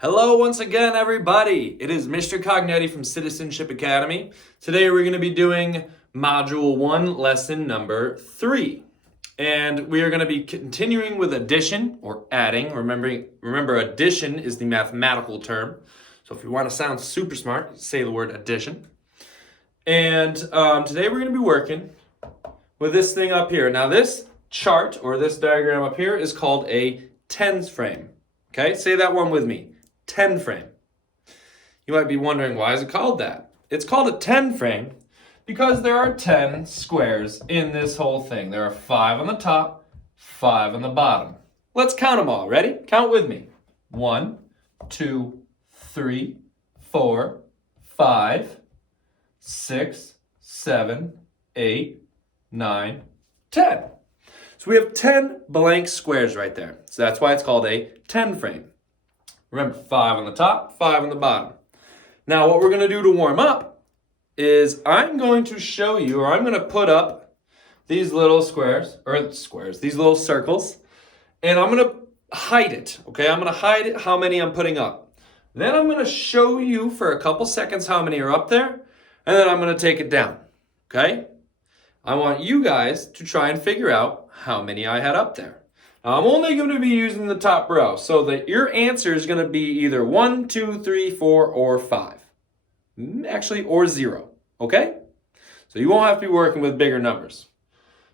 Hello once again, everybody. It is Mr. Cognetti from Citizenship Academy. Today we're going to be doing Module 1, Lesson number 3. And we are going to be continuing with addition or adding. Remember, addition is the mathematical term. So if you want to sound super smart, say the word addition. And today we're going to be working with this thing up here. Now this chart or this diagram up here is called a tens frame. Okay, say that one with me. 10 frame. You might be wondering, why is it called that? It's called a 10 frame because there are 10 squares in this whole thing. There are 5 on the top, 5 on the bottom. Let's count them all. Ready? Count with me. 1, 2, 3, 4, 5, 6, 7, 8, 9, 10. So we have 10 blank squares right there. So that's why it's called a 10 frame. Remember, 5 on the top, 5 on the bottom. Now, what we're going to do to warm up is I'm going to show you, or I'm going to put up these little these little circles, and I'm going to hide it, okay? I'm going to hide it, how many I'm putting up. Then I'm going to show you for a couple seconds how many are up there, and then I'm going to take it down, okay? I want you guys to try and figure out how many I had up there. Now, I'm only going to be using the top row, so that your answer is going to be either 1, 2, 3, 4, or 5. Actually, or 0, okay? So you won't have to be working with bigger numbers.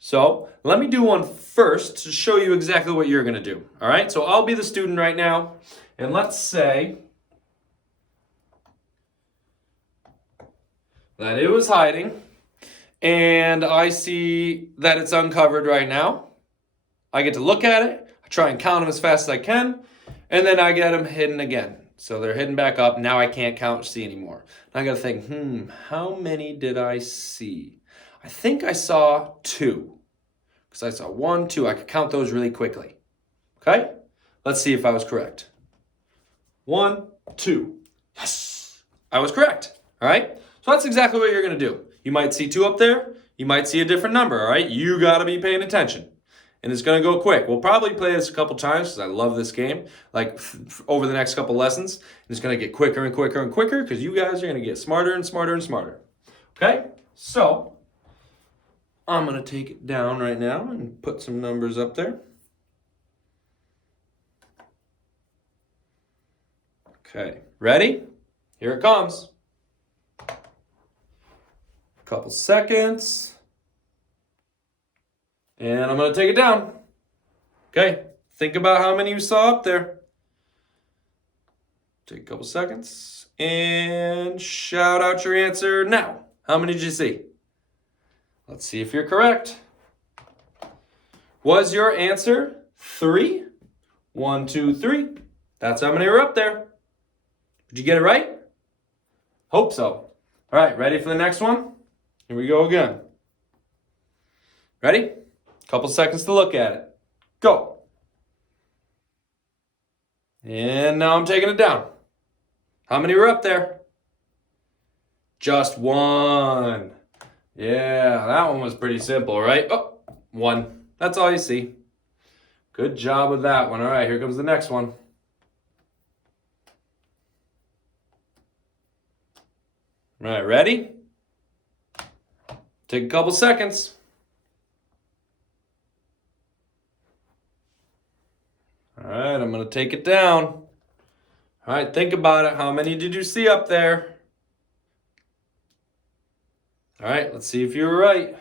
So let me do one first to show you exactly what you're going to do, all right? So I'll be the student right now, and let's say that it was hiding, and I see that it's uncovered right now. I get to look at it, I try and count them as fast as I can, and then I get them hidden again. So they're hidden back up. Now I can't see anymore. And I got to think, how many did I see? I think I saw 2. Because I saw 1, 2. I could count those really quickly. Okay? Let's see if I was correct. 1, 2. Yes! I was correct. All right? So that's exactly what you're going to do. You might see 2 up there. You might see a different number. All right? You got to be paying attention. And it's going to go quick. We'll probably play this a couple times because I love this game, like over the next couple lessons. And it's going to get quicker and quicker and quicker because you guys are going to get smarter and smarter and smarter. Okay? So, I'm going to take it down right now and put some numbers up there. Okay. Ready? Here it comes. Couple seconds. And I'm going to take it down. Okay, think about how many you saw up there. Take a couple seconds and shout out your answer now. How many did you see? Let's see if you're correct. Was your answer 3? 1, 2, 3. That's how many were up there. Did you get it right? Hope so. All right, ready for the next one? Here we go again. Ready? Couple seconds to look at it. Go. And now I'm taking it down. How many were up there? Just 1. Yeah, that one was pretty simple, right? Oh, 1. That's all you see. Good job with that one. All right, here comes the next one. All right, ready? Take a couple seconds. All right, I'm going to take it down. All right, think about it. How many did you see up there? All right, let's see if you were right.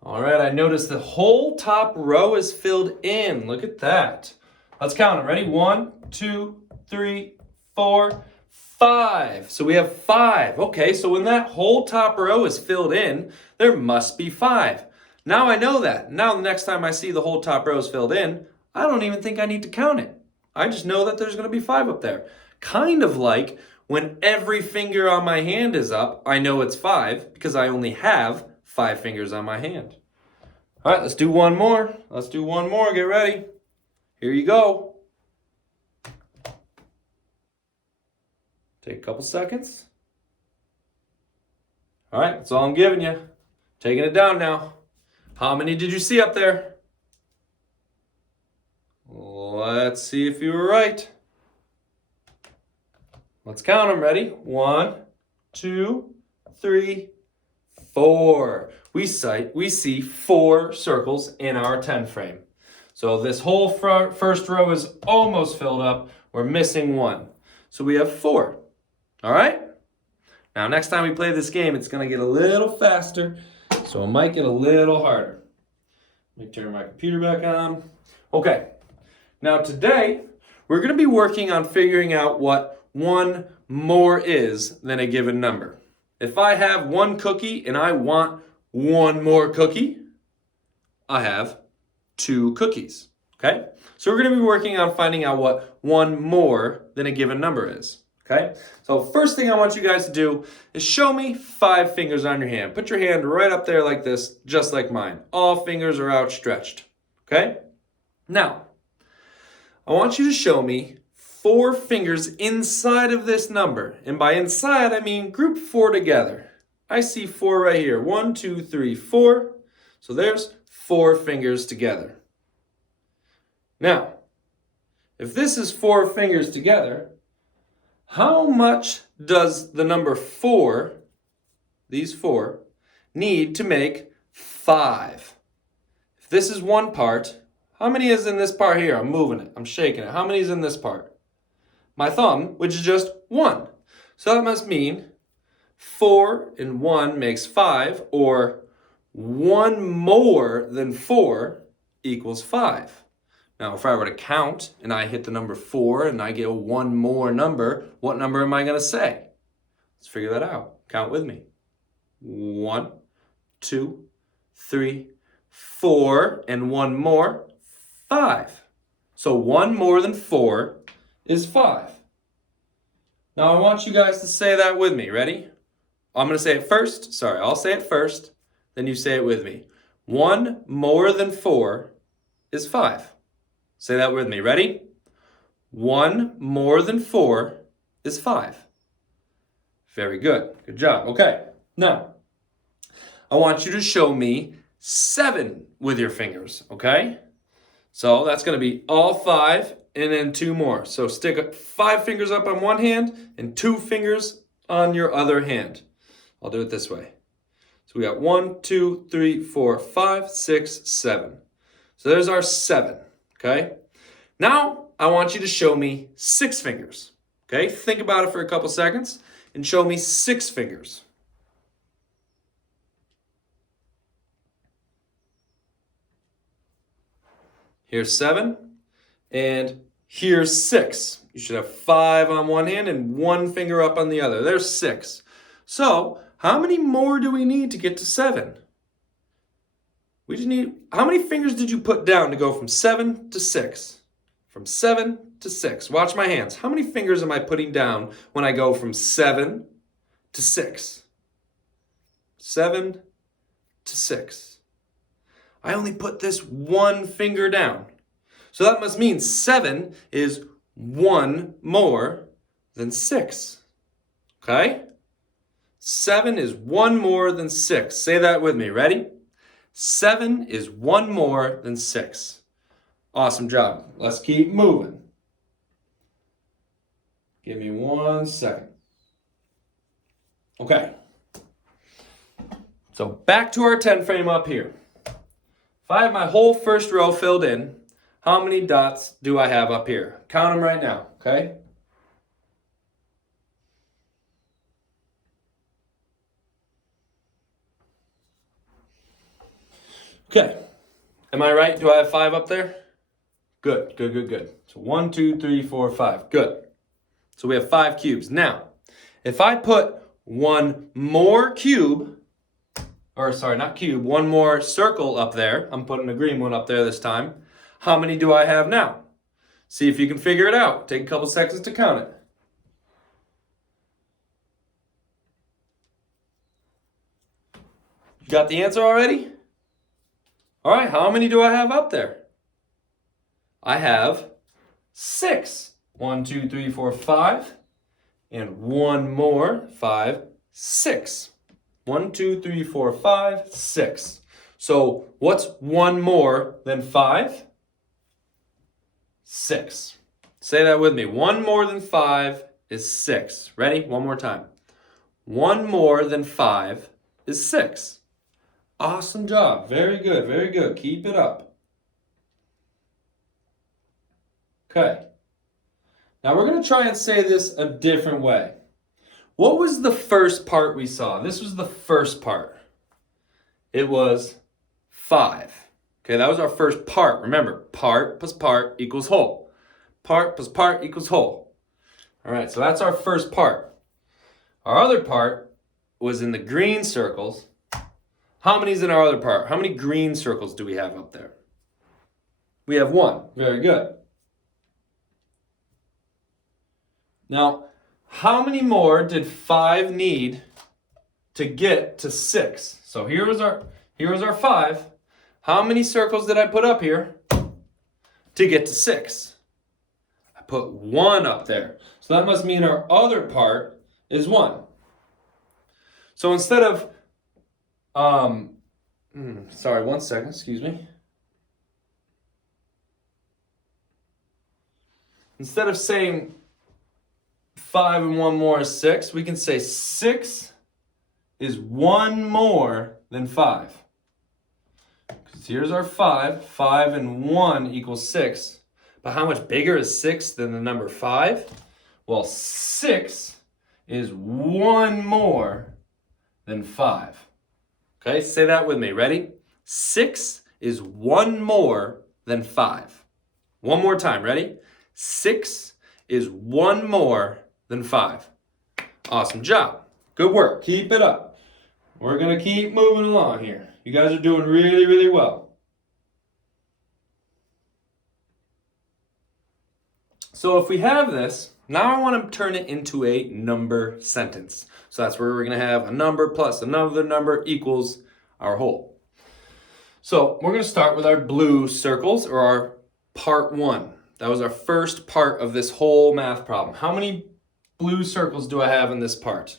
All right, I noticed the whole top row is filled in. Look at that. Let's count them. Ready? 1, 2, 3, 4, 5. So we have 5. Okay, so when that whole top row is filled in, there must be 5. Now I know that. Now the next time I see the whole top row is filled in, I don't even think I need to count it. I just know that there's going to be 5 up there. Kind of like when every finger on my hand is up, I know it's 5 because I only have 5 fingers on my hand. All right, let's do one more. Let's do one more. Get ready. Here you go. Take a couple seconds. All right, that's all I'm giving you. Taking it down now. How many did you see up there? Let's see if you were right. Let's count them. Ready? 1, 2, 3, 4. We see 4 circles in our 10 frame. So this whole first row is almost filled up. We're missing 1. So we have 4. All right? Now, next time we play this game, it's going to get a little faster, so it might get a little harder. Let me turn my computer back on. Okay. Now, today, we're going to be working on figuring out what 1 more is than a given number. If I have 1 cookie and I want 1 more cookie, I have 2 cookies. Okay? So we're going to be working on finding out what 1 more than a given number is. Okay? So first thing I want you guys to do is show me 5 fingers on your hand. Put your hand right up there like this, just like mine. All fingers are outstretched. Okay? Now, I want you to show me 4 fingers inside of this number. And by inside, I mean group 4 together. I see 4 right here. 1, 2, 3, 4. So there's 4 fingers together. Now, if this is 4 fingers together, how much does the number 4, these 4, need to make 5? If this is one part, how many is in this part here? I'm moving it. I'm shaking it. How many is in this part? My thumb, which is just 1. So that must mean 4 and 1 makes 5, or 1 more than 4 equals 5. Now, if I were to count and I hit the number 4 and I get 1 more number, what number am I going to say? Let's figure that out. Count with me. 1, 2, 3, 4, and 1 more, 5. So 1 more than 4 is 5. Now, I want you guys to say that with me. Ready? I'm going to say it first. Sorry, I'll say it first. Then you say it with me. 1 more than 4 is 5. Say that with me. Ready? 1 more than 4 is 5. Very good. Good job. Okay. Now, I want you to show me 7 with your fingers. Okay? So that's going to be all 5 and then 2 more. So stick 5 fingers up on one hand and 2 fingers on your other hand. I'll do it this way. So we got 1, 2, 3, 4, 5, 6, 7. So there's our 7. Okay? Now, I want you to show me 6 fingers. Okay? Think about it for a couple seconds and show me 6 fingers. Here's 7 and here's 6. You should have 5 on one hand and 1 finger up on the other. There's 6. So, how many more do we need to get to 7? We just need, how many fingers did you put down to go from 7 to 6? From 7 to 6. Watch my hands. How many fingers am I putting down when I go from 7 to 6? 7 to 6. I only put this 1 finger down. So that must mean 7 is 1 more than 6. Okay? 7 is 1 more than 6. Say that with me. Ready? 7 is 1 more than 6. Awesome job. Let's keep moving. Give me 1 second. Okay. So back to our 10 frame up here. If I have my whole first row filled in, how many dots do I have up here? Count them right now, okay? Okay. Am I right? Do I have 5 up there? Good, good, good, good. So 1, 2, 3, 4, 5. Good. So we have 5 cubes. Now, if I put 1 more cube, or sorry, not cube, 1 more circle up there, I'm putting a green one up there this time, how many do I have now? See if you can figure it out. Take a couple seconds to count it. You got the answer already? All right, how many do I have up there? I have 6. 1, 2, 3, 4, 5. And 1 more, 5, 6. 1, 2, 3, 4, 5, 6. So what's 1 more than 5? 6. Say that with me. 1 more than 5 is 6. Ready? One more time. 1 more than 5 is 6. Awesome job. Very good, very good. Keep it up. Okay. Now we're going to try and say this a different way. What was the first part we saw? This was the first part. It was 5. Okay, that was our first part. Remember, part plus part equals whole. Part plus part equals whole. All right, so that's our first part. Our other part was in the green circles. How many is in our other part? How many green circles do we have up there? We have 1. Very good. Now, how many more did 5 need to get to 6? So here was our 5. How many circles did I put up here to get to 6? I put 1 up there. So that must mean our other part is 1. So instead of, sorry, 1 second, excuse me. Instead of saying 5 and 1 more is 6, we can say 6 is 1 more than 5. Because here's our 5. 5 and 1 equals 6. But how much bigger is 6 than the number 5? Well, 6 is 1 more than 5. Okay, say that with me. Ready? 6 is 1 more than 5. One more time. Ready? 6 is 1 more than 5. Awesome job. Good work. Keep it up. We're going to keep moving along here. You guys are doing really, really well. So if we have this, now I want to turn it into a number sentence. So that's where we're going to have a number plus another number equals our whole. So we're going to start with our blue circles, or our part 1. That was our first part of this whole math problem. How many blue circles do I have in this part?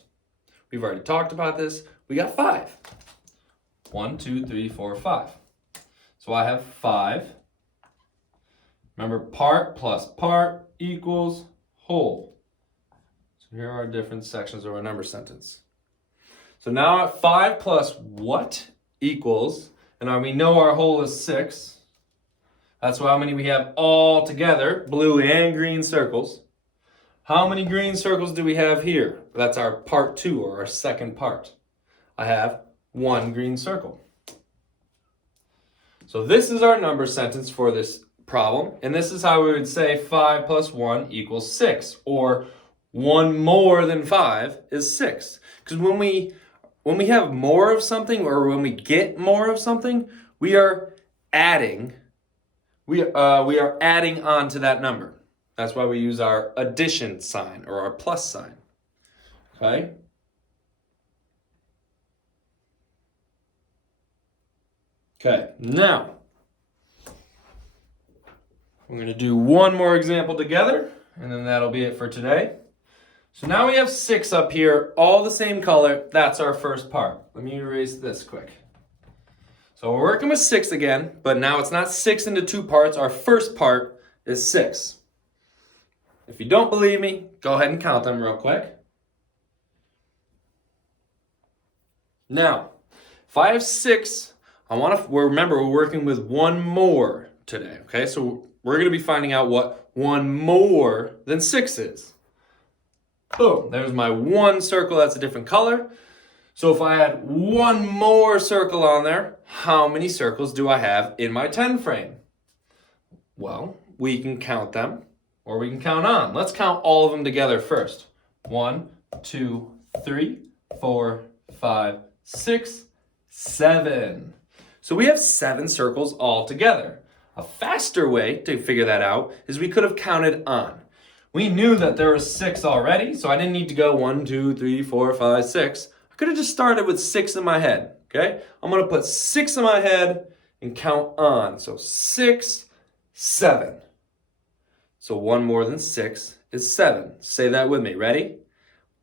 We've already talked about this. We got 5. 1, 2, 3, 4, 5. So I have 5. Remember, part plus part equals whole. So here are our different sections of our number sentence. So now 5 plus what equals, and we know our whole is 6. That's how many we have all together, blue and green circles. How many green circles do we have here? That's our part 2, or our second part. I have 1 green circle. So this is our number sentence for this problem, and this is how we would say 5 plus 1 equals 6, or 1 more than 5 is 6. Because when we have more of something, or when we get more of something, we are adding. We are adding on to that number. That's why we use our addition sign, or our plus sign. Okay? Okay, now we're going to do one more example together, and then that'll be it for today. So now we have 6 up here, all the same color. That's our first part. Let me erase this quick. So we're working with 6 again, but now it's not 6 into 2 parts. Our first part is 6. If you don't believe me, go ahead and count them real quick. Now, if I have 6, remember we're working with 1 more today, okay? So we're going to be finding out what 1 more than 6 is. Boom, there's my 1 circle, that's a different color. So if I had 1 more circle on there, how many circles do I have in my 10 frame? Well, we can count them, or we can count on. Let's count all of them together first. 1, 2, 3, 4, 5, 6, 7. So we have 7 circles all together. A faster way to figure that out is we could have counted on. We knew that there was 6 already, so I didn't need to go 1, 2, 3, 4, 5, 6. I could have just started with 6 in my head, okay? I'm going to put 6 in my head and count on. So 6, 7. So 1 more than 6 is 7. Say that with me. Ready?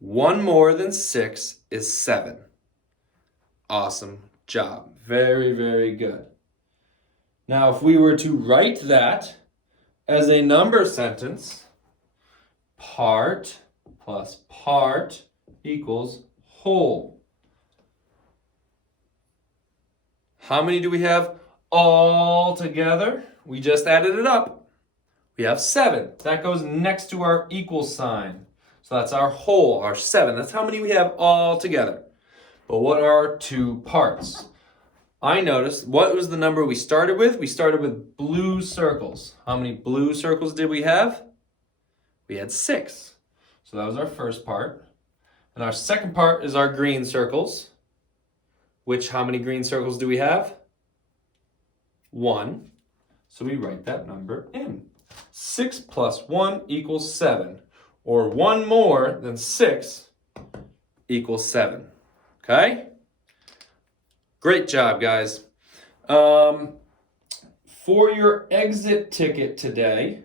1 more than 6 is 7. Awesome job. Very, very good. Now, if we were to write that as a number sentence, part plus part equals whole. How many do we have all together? We just added it up. We have 7. That goes next to our equal sign. So that's our whole, our 7. That's how many we have all together. But what are our 2 parts? I noticed, what was the number we started with? We started with blue circles. How many blue circles did we have? We had 6. So that was our first part. And our second part is our green circles. Which, how many green circles do we have? 1. So we write that number in. 6 plus 1 equals 7. Or 1 more than 6 equals 7. Okay? Great job, guys. For your exit ticket today,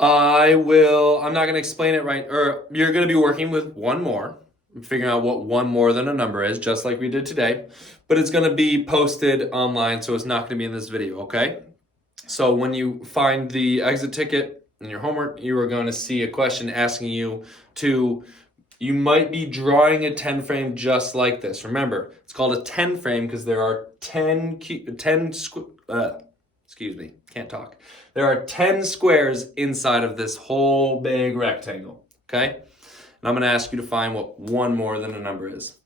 I'm not going to explain it right, or you're going to be working with one more, figuring out what one more than a number is, just like we did today, but it's going to be posted online, so it's not going to be in this video, okay? So when you find the exit ticket in your homework, you are going to see a question asking you you might be drawing a 10 frame just like this. Remember, it's called a 10 frame because there are 10 There are 10 squares inside of this whole big rectangle, okay? And I'm going to ask you to find what one more than a number is.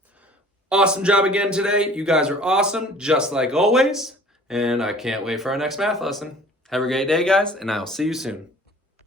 Awesome job again today. You guys are awesome, just like always. And I can't wait for our next math lesson. Have a great day, guys, and I'll see you soon.